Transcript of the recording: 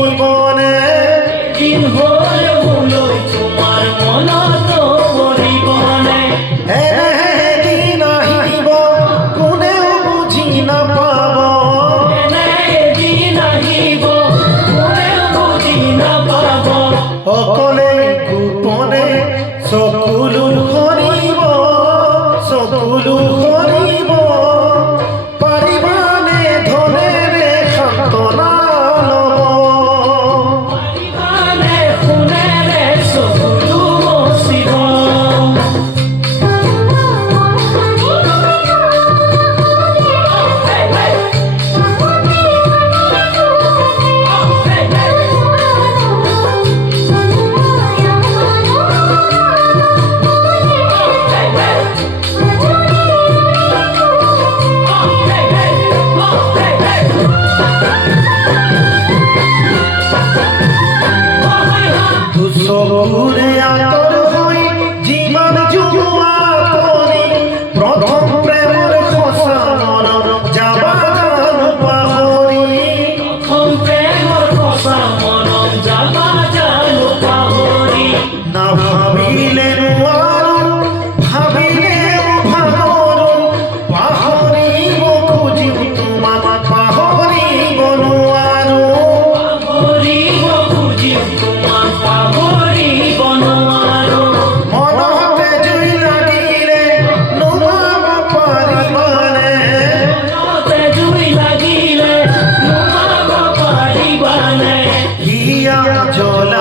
পরিবনে দিন হলে ভুলই তোমার মন তো পরিবনে দিন আহিব কোনেও বুঝি না পাব দিন আহিব কোনেও বুঝি না পাব অকলে গোপনে সকলো হৰিব সকলো হৰিব পাৰিবানে ধনেৰে সান্তনা ল'ব পাৰিবানে সোণেৰে চকুলো মচিব চকুৰে আঁতৰ হৈ যিমান জোৱা কৰি প্ৰথম প্ৰেমৰ সঁচা মনত যাবা জানো পাহৰি প্ৰথম প্ৰেমৰ সঁচা মনত যাবা জানো পাহৰি নাভাবিলে নোৱাৰো ভাবিলেও ভাগৰো পাহৰিব খুজিও তোমাক পাহৰিব নোৱাৰো পাহৰিব খুজিও তোমাক পাহৰিব নোৱাৰো মনতে জুই লাগিলে নুমাব পাৰিবানে মনতে জুই লাগিলে নুমাব পাৰিবানে হিয়া জ্বলা